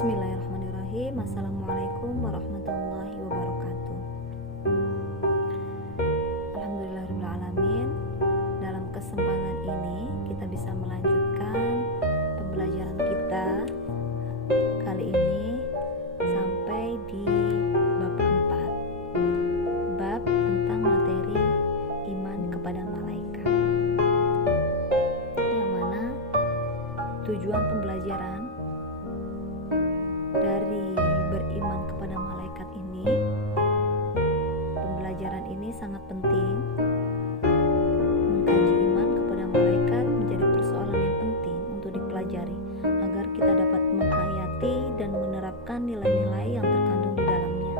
Bismillahirrahmanirrahim. Assalamualaikum warahmatullahi wabarakatuh. Alhamdulillahirrahmanirrahim. Dalam kesempatan ini kita bisa melanjutkan pembelajaran kita kali ini sampai di bab 4, bab tentang materi iman kepada malaikat, yang mana tujuan pembelajaran dari beriman kepada malaikat ini, pembelajaran ini sangat penting. Mengkaji iman kepada malaikat menjadi persoalan yang penting untuk dipelajari agar kita dapat menghayati dan menerapkan nilai-nilai yang terkandung di dalamnya.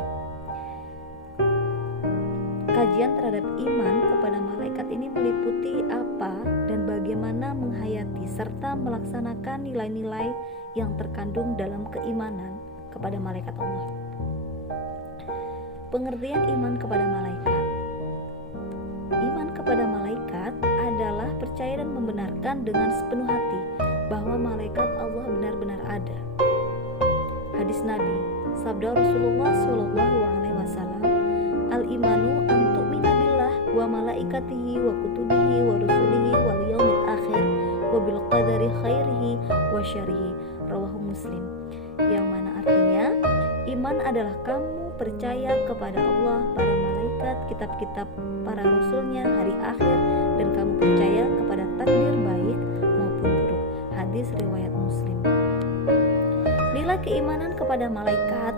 Kajian terhadap iman kepada malaikat ini meliputi apa dan bagaimana menghayati serta melaksanakan nilai-nilai yang terkandung dalam keimanan kepada malaikat Allah. Pengertian iman kepada malaikat. Iman kepada malaikat adalah percaya dan membenarkan dengan sepenuh hati bahwa malaikat Allah benar-benar ada. Hadis Nabi, sabda Rasulullah SAW, al-imanu an tu'mina billah wa malaikatihi wa kutubihi wa rusulihi wal yaumil akhir wa bil qadari khairihi wa syarrihi, rawahu Muslim. Yang mana artinya, iman adalah kamu percaya kepada Allah, para malaikat, kitab-kitab para rasulnya, hari akhir, dan kamu percaya kepada takdir baik maupun buruk. Hadis riwayat Muslim. Nilai keimanan kepada malaikat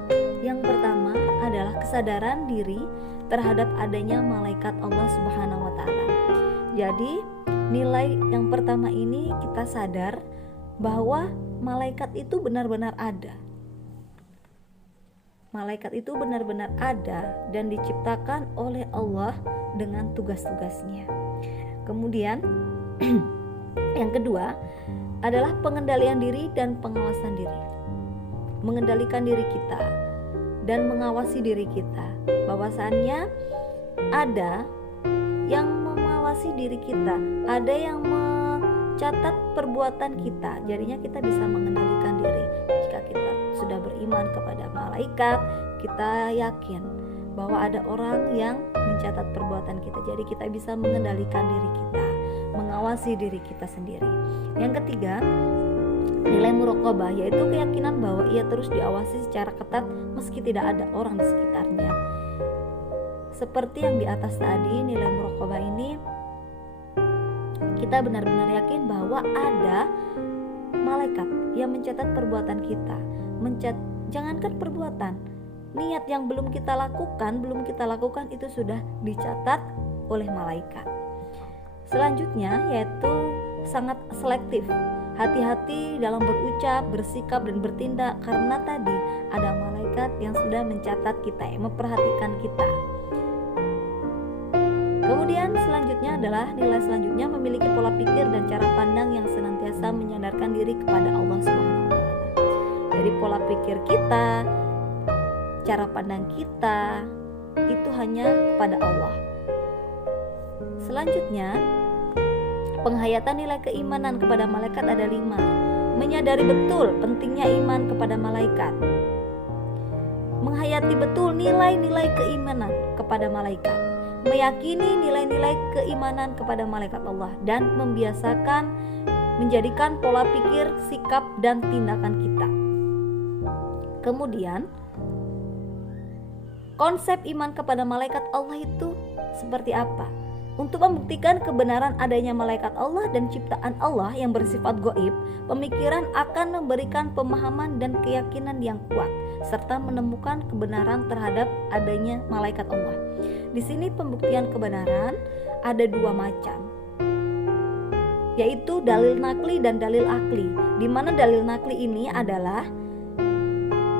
yang pertama adalah kesadaran diri terhadap adanya malaikat Allah Subhanahu wa taala. Jadi, nilai yang pertama ini kita sadar bahwa malaikat itu benar-benar ada. Malaikat itu benar-benar ada dan diciptakan oleh Allah dengan tugas-tugasnya. Kemudian yang kedua adalah pengendalian diri dan pengawasan diri. Mengendalikan diri kita dan mengawasi diri kita. Bahwasannya ada yang mengawasi diri kita, ada yang mencatat perbuatan kita. Jadinya kita bisa mengendalikan diri. Jika kita sudah beriman kepada malaikat, kita yakin bahwa ada orang yang mencatat perbuatan kita. Jadi kita bisa mengendalikan diri kita, mengawasi diri kita sendiri. Yang ketiga, nilai muraqabah, yaitu keyakinan bahwa ia terus diawasi secara ketat meski tidak ada orang di sekitarnya. Seperti yang di atas tadi, nilai muraqabah ini kita benar-benar yakin bahwa ada malaikat yang mencatat perbuatan kita. Jangankan perbuatan, niat yang belum kita lakukan itu sudah dicatat oleh malaikat. Selanjutnya yaitu sangat selektif. Hati-hati dalam berucap, bersikap, dan bertindak, karena tadi ada malaikat yang sudah mencatat kita, yang memperhatikan kita. Kemudian selanjutnya adalah nilai selanjutnya memiliki pola pikir dan cara pandang yang senantiasa menyandarkan diri kepada Allah Subhanahu wa taala. Jadi pola pikir kita, cara pandang kita itu hanya kepada Allah. Selanjutnya, penghayatan nilai keimanan kepada malaikat ada 5. Menyadari betul pentingnya iman kepada malaikat. Menghayati betul nilai-nilai keimanan kepada malaikat. Meyakini nilai-nilai keimanan kepada malaikat Allah dan membiasakan menjadikan pola pikir, sikap, dan tindakan kita. Kemudian, konsep iman kepada malaikat Allah itu seperti apa? Untuk membuktikan kebenaran adanya malaikat Allah dan ciptaan Allah yang bersifat gaib, pemikiran akan memberikan pemahaman dan keyakinan yang kuat serta menemukan kebenaran terhadap adanya malaikat Allah. Di sini pembuktian kebenaran ada 2 macam, yaitu dalil nakli dan dalil akli. Di mana dalil nakli ini adalah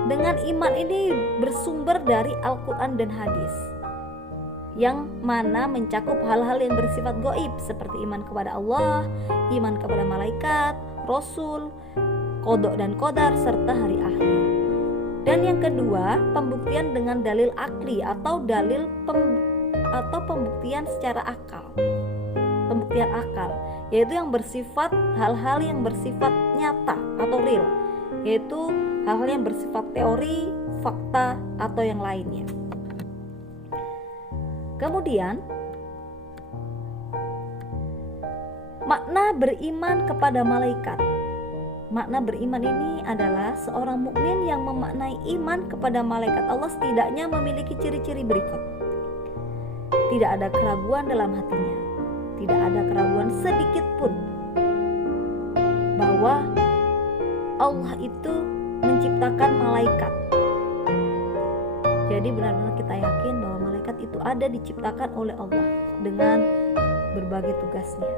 dengan iman ini bersumber dari Al-Quran dan hadis, yang mana mencakup hal-hal yang bersifat gaib seperti iman kepada Allah, iman kepada malaikat, rasul, qada dan qadar, serta hari akhir. Dan yang kedua, pembuktian dengan dalil akli atau pembuktian secara akal. Pembuktian akal, yaitu yang bersifat hal-hal yang bersifat nyata atau real, yaitu hal-hal yang bersifat teori, fakta, atau yang lainnya. Kemudian, makna beriman kepada malaikat. Makna beriman ini adalah seorang mukmin yang memaknai iman kepada malaikat Allah setidaknya memiliki ciri-ciri berikut. Tidak ada keraguan dalam hatinya, tidak ada keraguan sedikit pun bahwa Allah itu menciptakan malaikat. Jadi benar-benar kita yakin bahwa malaikat itu ada diciptakan oleh Allah dengan berbagai tugasnya.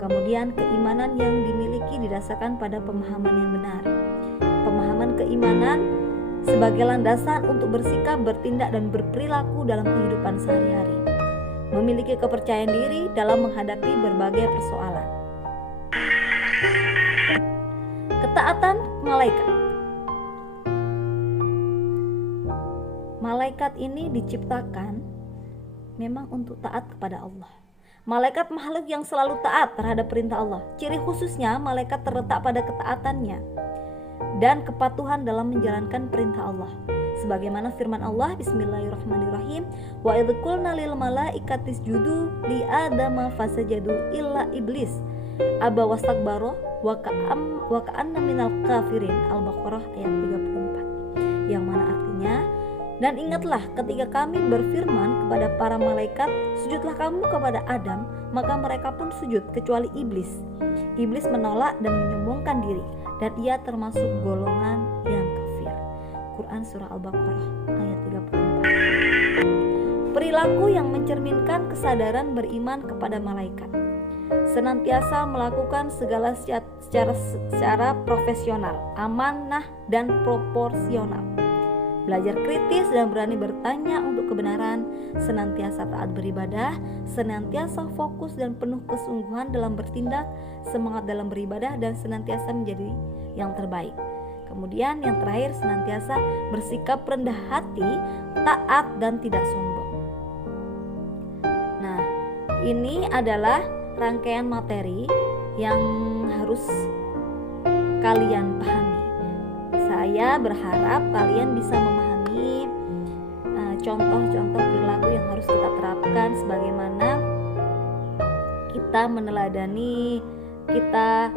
Kemudian keimanan yang dimiliki didasarkan pada pemahaman yang benar. Pemahaman keimanan sebagai landasan untuk bersikap, bertindak, dan berperilaku dalam kehidupan sehari-hari. Memiliki kepercayaan diri dalam menghadapi berbagai persoalan. Ketaatan malaikat. Malaikat ini diciptakan memang untuk taat kepada Allah. Malaikat makhluk yang selalu taat terhadap perintah Allah. Ciri khususnya malaikat terletak pada ketaatannya dan kepatuhan dalam menjalankan perintah Allah. Sebagaimana firman Allah, Bismillahirrahmanirrahim, wa idz qulna lil malaikati isjudu li adama fasajadu illa iblis aba wastakbara wa ka'anna minal kafirin. Al-Baqarah ayat 34. Yang mana artinya, dan ingatlah ketika kami berfirman kepada para malaikat, sujudlah kamu kepada Adam, maka mereka pun sujud kecuali iblis. Iblis menolak dan menyombongkan diri, dan ia termasuk golongan yang kafir. Quran surah Al-Baqarah ayat 34. Perilaku yang mencerminkan kesadaran beriman kepada malaikat. Senantiasa melakukan segala secara profesional, amanah, dan proporsional. Belajar kritis dan berani bertanya untuk kebenaran, senantiasa taat beribadah, senantiasa fokus dan penuh kesungguhan dalam bertindak, semangat dalam beribadah, dan senantiasa menjadi yang terbaik. Kemudian yang terakhir, senantiasa bersikap rendah hati, taat, dan tidak sombong. Nah, ini adalah rangkaian materi yang harus kalian pahami. Saya berharap kalian bisa memahami contoh-contoh perilaku yang harus kita terapkan sebagaimana kita meneladani, kita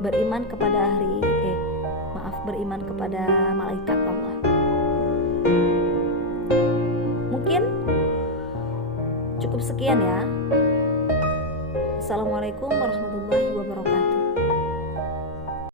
beriman kepada beriman kepada malaikat Allah. Mungkin cukup sekian ya. Assalamualaikum warahmatullahi wabarakatuh.